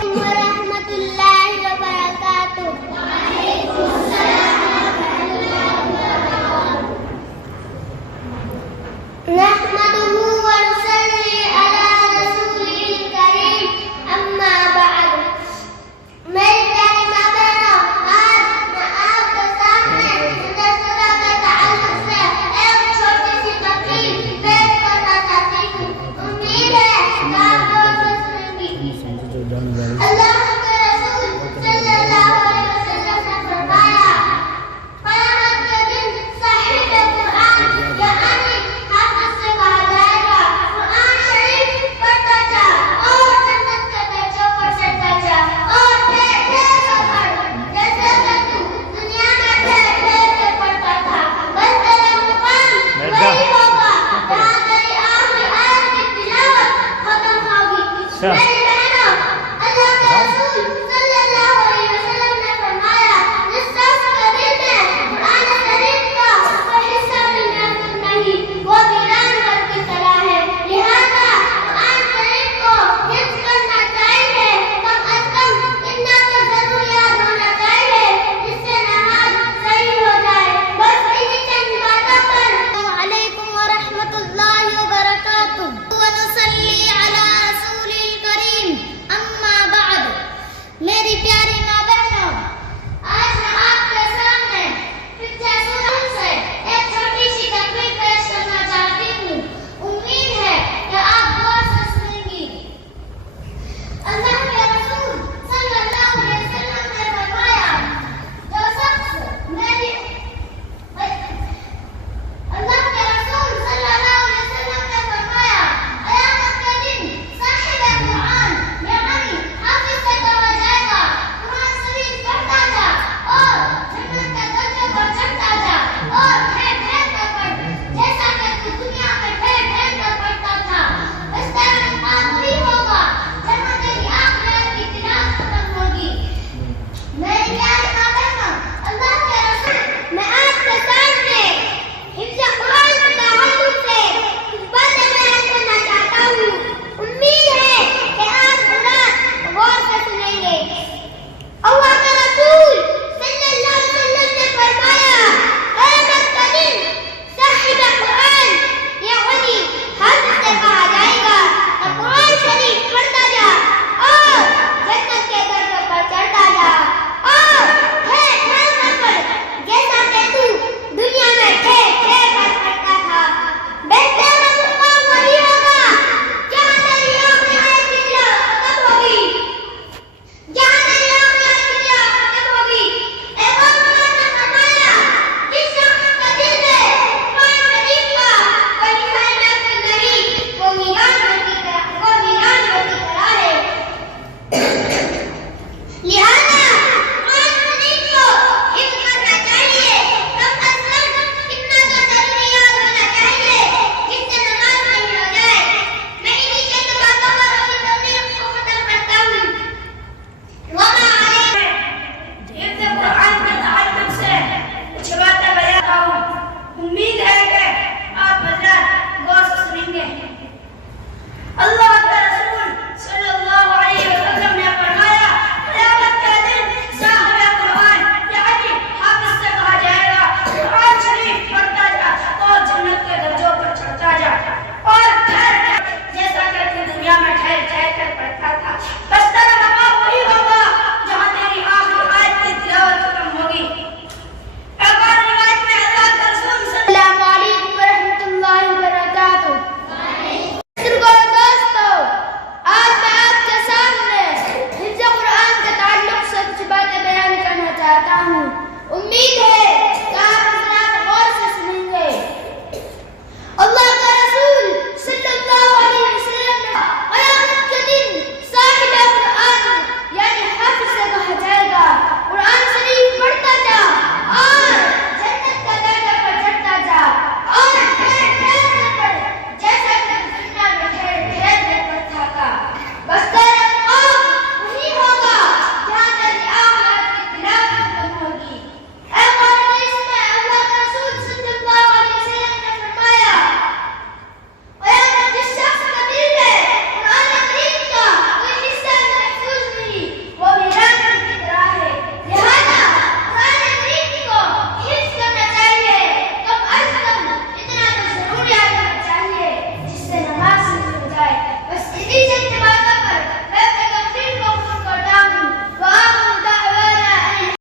ورحمۃ اللہ وبرکاتہ. نحمده ونصلي على رسوله الكريم. اما بعد. میرے پیارے ماں بہنوں، آج میں آپ کے سامنے مدرسہ کے تعلق سے ایک چھوٹی سی تقریر پیش کرنا چاہتی ہوں. امید ہے کہ آپ غور سے سنیں گی. اللہ کے رسول صلی اللہ علیہ وسلم نے فرمایا، قیامت کے دن صاحب قرآن یعنی حافظ سے کہا جائے گا، قرآن شریف پڑھتا جا اور جنت کے درجوں پر چڑھتا جا اور ڈھیر ڈھیر سے پڑھ، جیسے کہ تو دنیا میں ڈھیر ڈھیر سے پڑھتا تھا. بس تیرا مقام وہی ہوگا جہاں تیری آخری آیت کی تلاوت ختم ہوگی. میری بہنوں، اللہ کے رسول